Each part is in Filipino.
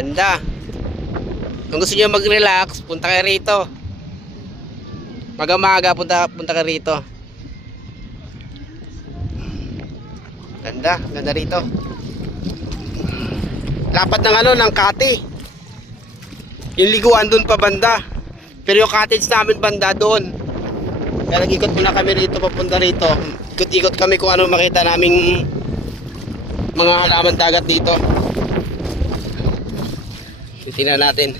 Ganda. Kung gusto niyo mag-relax, punta kayo rito. Maga-maga, punta kayo rito. Ganda, ganda rito. Lapat ng ano, ng Kati. Yung liguan doon pa banda. Pero yung cottage namin banda doon. Kaya nag-ikot muna kami rito, papunta rito. Ikot-ikot kami kung ano makita naming mga halaman dagat dito. Tingnan natin.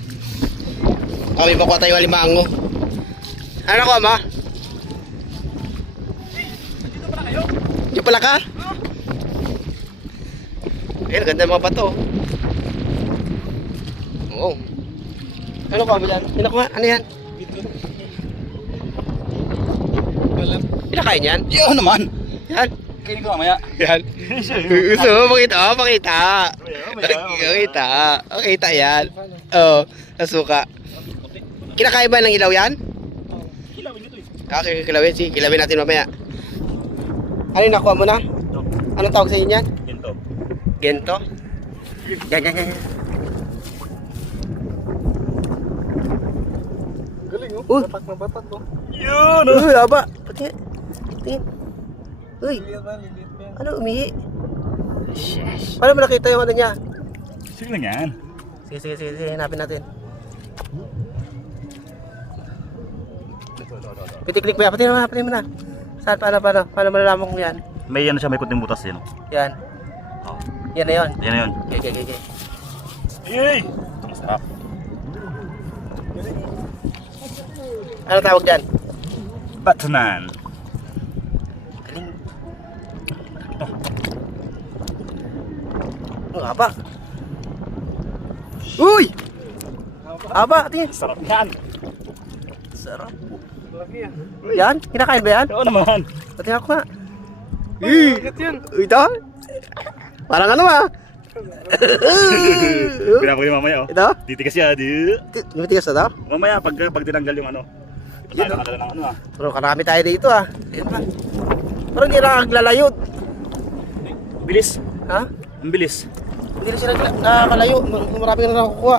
Kami makuha tayo alimango. Ano ko, ama? Dito pala kayo? Yung pala ka? Ayun, ganda mga bato. Oo. Ano ko, ama dyan? Ano yan? Pinakain yan? Yan naman. Yan. Kainin ko mamaya. Yan. Gusto mo makita? Makita. Makita yan. Oo. Nasuka. Kinakain ba ng ilaw yan? Kilawin nito eh. Okay, kilawin. Sige, kilawin natin mamaya. Ano yung nakuha mo na? Anong tawag sa inyo yan? Ginto. Gento? Yan. Galing oh. Uy. Batak na batak oh. Yun oh. Uy, aba. Patingin. Uy, Liliit ba? Liliit ba yan? ano umihi? Paano mo nakita yung ano niya? Sige lang yan. Sige, hanapin natin. Pitiklik mo yan, patingin mo na. Saan, paano malalaman kung yan? May ano siya, may kunting butas din oh. Yan. Oh. Yan na yun. Yan na yun. Okay. Yay! Ito masarap. Ano tawag dyan? Batanan. Galing. Ang aba. Uy! Aba, tingin. Sarap yan. Sarap. Yan? Kinakain ba yan? Oo naman. Patingin ako nga. Ito? Parang ano ah? Pinako yung mamaya oh. Ito? Titigas yan. Lumitigas na ito? Mamaya pag tinanggal yung ano. Ito tayo nakadala ng ano ah. Pero karami tayo dito ah. Ayan pa. Parang hindi na naglalayot. Bilis. Ha? Ang bilis. Hindi na sila nakakalayo. Marami na nakukuha.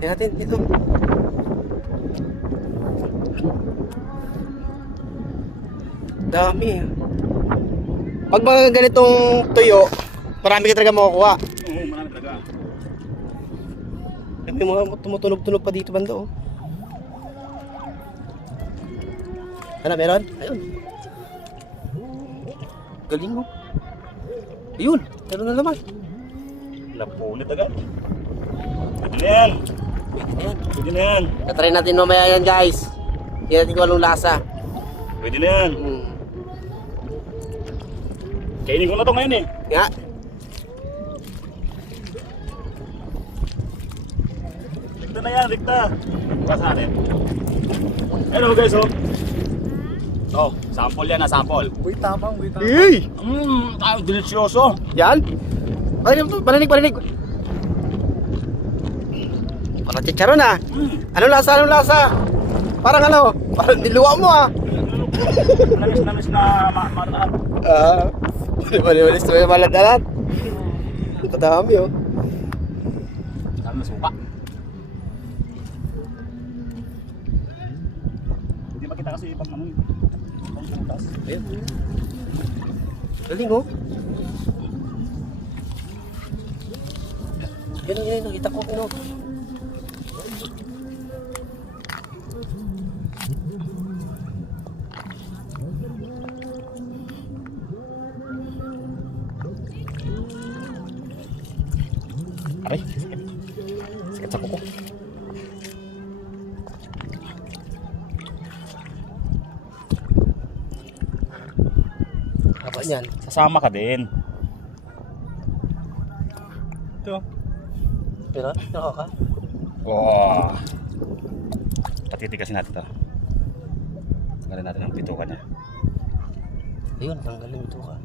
Yan natin dito. Dami. Pag mga ganitong tuyo, marami ka talaga makukuha. Oo, marami talaga. May mga tumutunog-tunog pa dito banda oh. Ano, meron? Ayun. Galing oh. Ayun, meron na naman. Napunit agad. Pwede na yan. Ayan. Pwede na yan. Tatry natin mamaya yan guys. Hindi natin kung anong lasa. Pwede na yan. Kainin ko na to ngayon eh. Nga. Rikta na yan, rikta. Bukas natin. Hello guys oh. Oh, sample yan na sample. Uy, tamang. Yay! Delicioso. Yan? Paninig. Parang chicharon ah. Anong lasa? Parang ano? Parang niluwa mo ah. Namis na mataan. Malis na may maladalat. Ang kadami oh. Saan na suka? Hindi makita kasi pag ano pang butas. Ayun. Galing oh. Yan, nakita ko ano. Aray, sakit sa kuko. Apa yan? Sasama ka din. Ito. Pero, nako ka? Wow. Patitigasin natin to. Tanggalin natin ang pitukan niya. Ayun, tanggalin ito ka.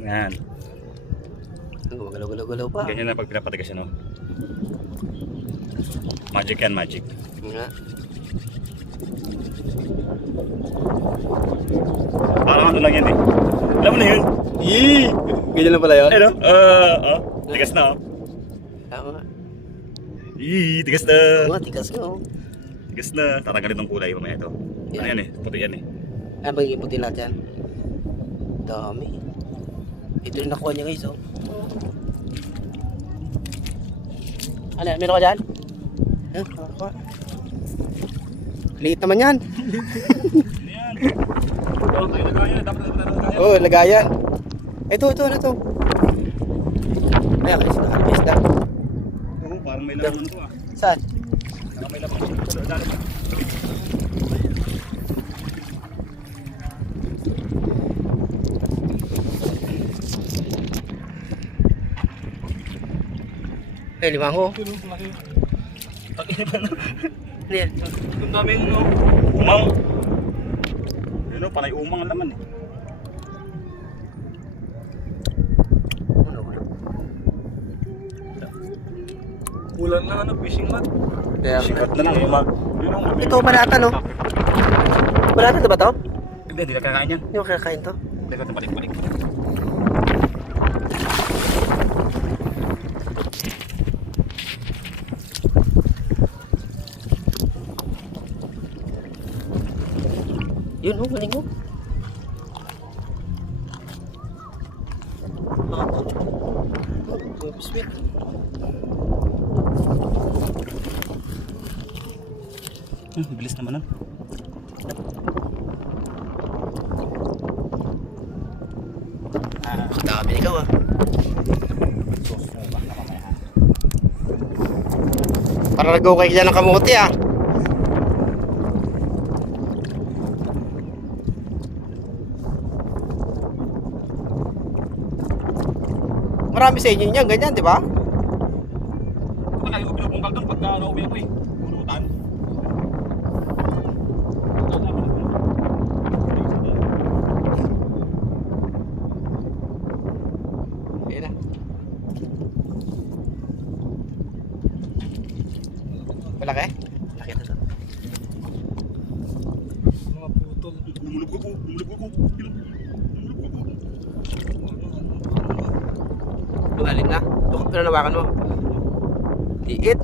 Yan. Gumagalaw-galaw pa. Ganyan na pag pinapatigasin, no? Magic yan, magic. Nga. Parang ano lang yan eh. Alam mo na yun? Ganyan lang pala yun? Ano? Tigas na oh. Tama nga. Tigas na. Oo nga, tigas nga oh. Tigas na. Tatanggalin ng kulay mamaya ito. Ano yan eh? Puti yan eh. Ano ba yung puti lahat yan? Dami. Ito rin nakuha niya guys oh. Ano yan? Meron ka dyan? Yan, nakakuha. Liit naman yan. Ano yan? Oh, tayo lagayan. Dapat lagayan. Oo, lagayan. Ito, ano to? Ayan, kasi nakalipis na. Oo, parang may laman to ah. Saan? Parang may laman to. Dali pa. Eh, limango. Takina pa na. Ano yan? Ang daming umang. Ano, panay umang ang laman eh. Ano? Ulan lang ano, fishing mat. Kaya, Sikat na lang yung ito, banata no? Banata to ba to? Hindi na kakain yan. Hindi ko kakain to. Hindi ko balik-balik. Yun oh, galing mo. Oh, sweet. Bilis naman nun. Dami ikaw ah. Para nag-okay ka dyan ng kamuti ah. Marami sa inyo niyan, ganyan, di ba? Ito lagi ko pinupungkal doon pagka nauwi ako eh. Pulutan. Ayan na. Malaki? Malaki na to. Mga putol. Lumulubog ko. Lumalim na. Pero nawakan mo. Liit.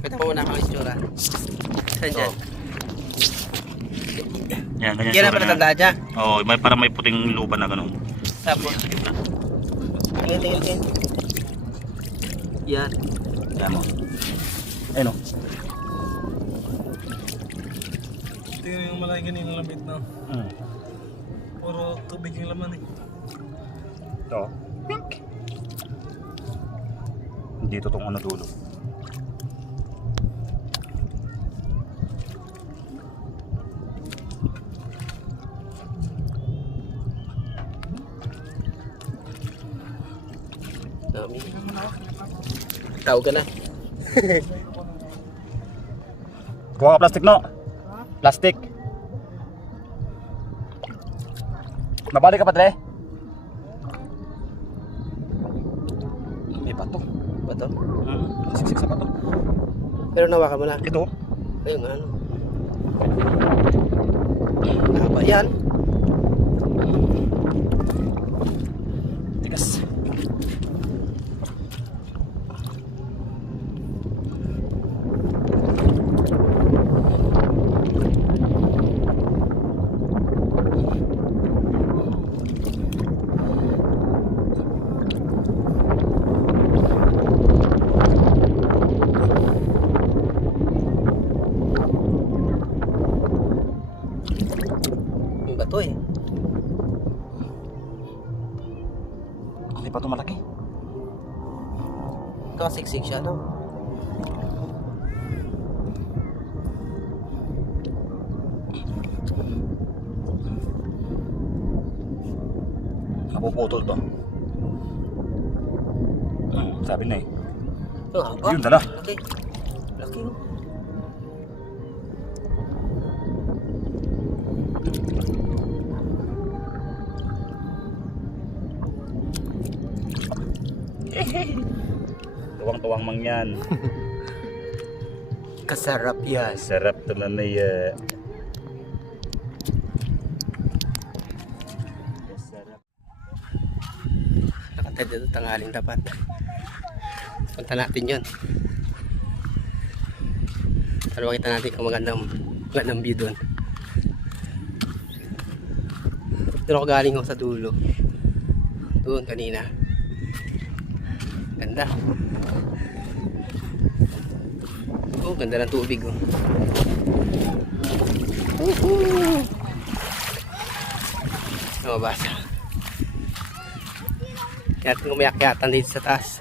Pwede mo muna akong istura. Saan dyan? Yan, ganyan. Yan ang palatandaan niya. Oo, para may puting lupa na ganun. Tapos. Tingin. Yan. Yan mo. Ayun o. Tingnan yung malaki kanina lamit na. Puro tubig yung laman eh. Ito. Dito tong ano dulo. Dami. Tawag ka na. Kuha ka plastic no? Plastic. Nabalik ka pa tre? May bato. Bato? Siksik sa bato. Pero nawakan mo na. Ito. Ayun ano. Haba yan. Tigas. Yung bato eh. Hindi pa ito malaki. Nakasiksik siya no? Napuputol to. Sabi na eh. Yung haba. Yun, dala. Laki. Laki no? Tuwang-tuwang mang yan. Kasarap yan. Sarap naman na yan. Sarap. Nakatad dito tanghaling dapat. Punta natin yun. Para makita natin kung magandang view doon. Doon ako galing sa dulo. Doon kanina. Ganda. Oh, ganda ng tubig oh. Namabasa. Kaya umayakyatan dito sa taas.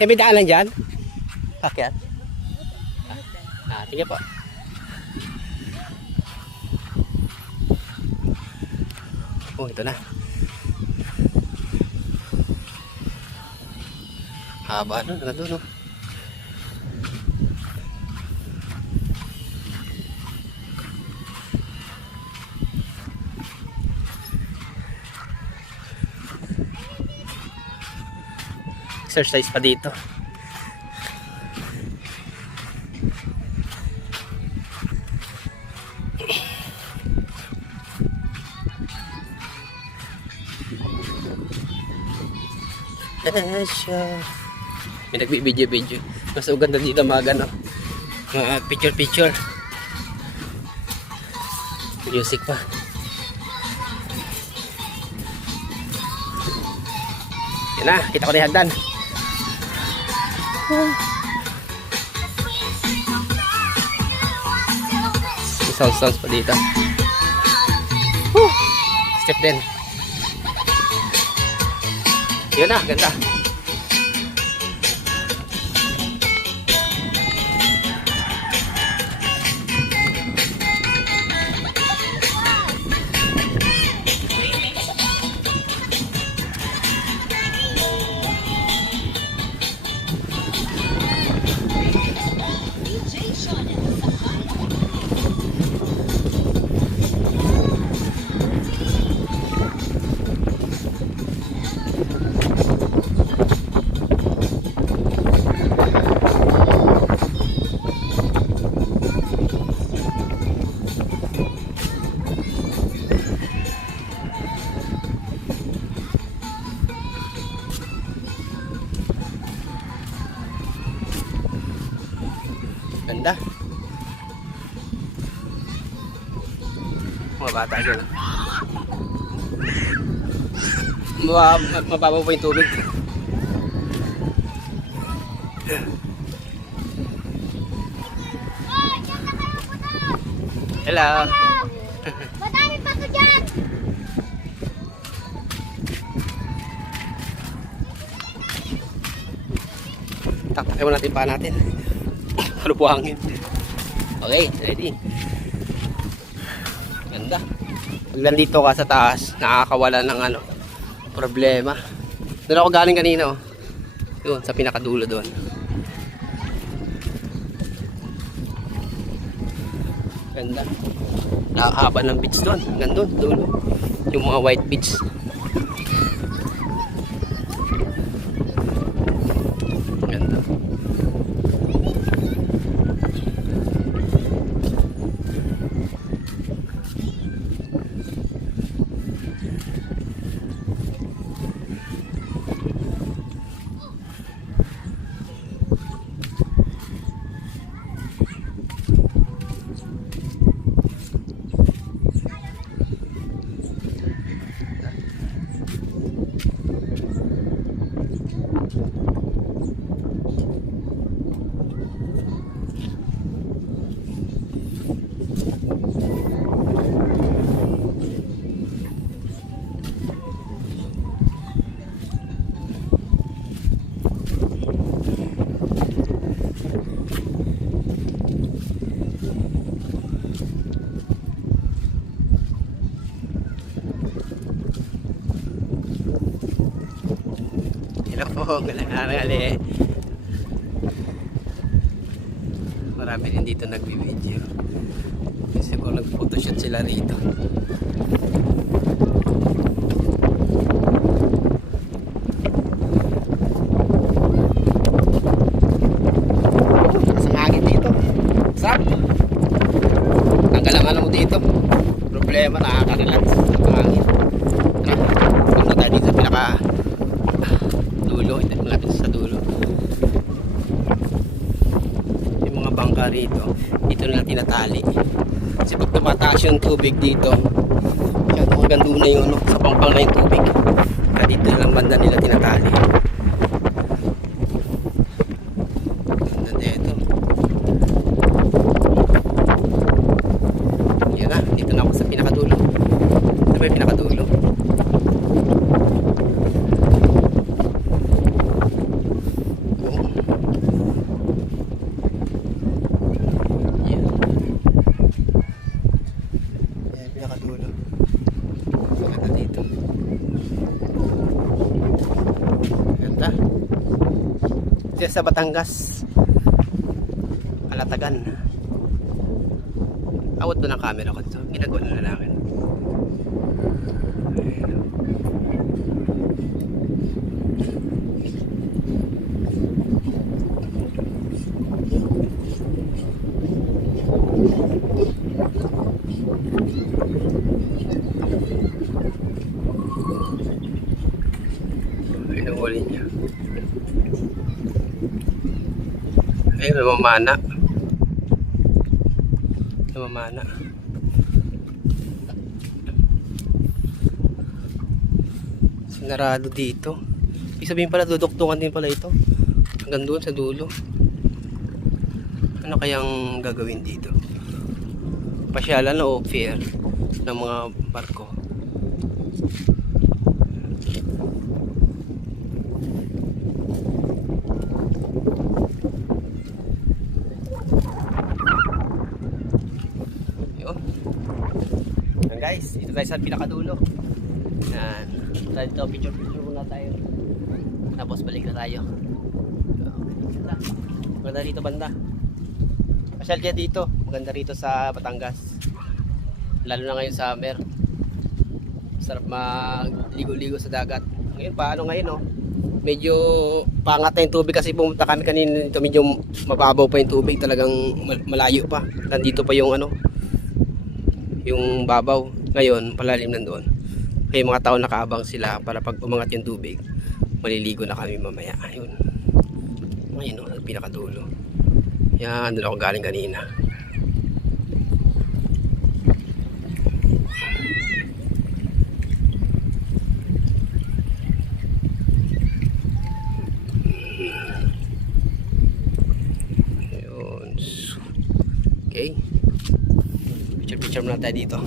May daanan dyan? Pakyat? Sige po. Oh, ito na. Haba doon, doon. Exercise pa dito. May nagbibidyo-video. Mas maganda dito mga gano. Mga picture-picture. Music pa. Yan na, kita ko na yung hagdan. May sounds pa dito. Step din. Yun na, ganda. Ganda. Mga bata dyan. Mababaw pa yung tubig. Hello. Madami pa to dyan. Taktakay mo natin pa natin. Ano po hangin. Okay, ready. Ganda. Pag nandito ka sa taas, nakakawala ng problema. Doon ako galing kanina oh. Doon, sa pinakadulo doon. Ganda. Nakakaba ng beach doon. Ganda doon, dulo. Yung mga white beach. Ganda. Ngali. Marami din dito nagbibideo. Kasi kung nag-photoshoot sila rito. Sa hangin dito. Sarap. Tanggal ang ano mo dito. Problema, nakaka-relax. Ang hangin. Punta tayo dito sa pinaka dulo. Malapit sa dulo. Yung mga bangka rito. Dito nila tinatali. Kasi pag tumataas yung tubig dito, kaya hanggang doon na yung ano, sa pangpang na yung tubig. Kaya dito lang banda nila tinatali. Ganda dito. Yan na, dito na ako sa pinakadulo. Ito ba yung pinakadulo? Yan. Yan, pinakadulo. Maganda dito. Ganda. Kasi sa Batangas, Alatagan. Awat doon ang camera ko dito. Ginagawa ng lalaki. Pinuhuli niya. Ay, namamana. Namamana. Sinarado dito. Ibig sabihin pala, duduktungan din pala ito. Hanggang doon sa dulo. Ano kayang gagawin dito? Pasyalan o fair ng mga barko? Yun. Yan guys, dito tayo sa pinakadulo. Yan. Tayo dito, picture muna tayo. Tapos balik na tayo. Maganda rito banda. Pasyal dyan dito. Maganda rito sa Batangas. Lalo na ngayon summer. Sarap magligo-ligo sa dagat. Ngayon paano ngayon oh? Medyo pangat na yung tubig kasi pumunta kami kanina dito. Medyo mababaw pa yung tubig. Talagang malayo pa. Nandito pa yung ano, yung babaw. Ngayon palalim nandoon. Kaya mga tao nakaabang sila para pag umangat yung tubig, maliligo na kami mamaya. Ayun. Ngayon oh, pinakadulo. Yan, doon ako galing kanina. Ayun. Okay. Picture muna tayo dito.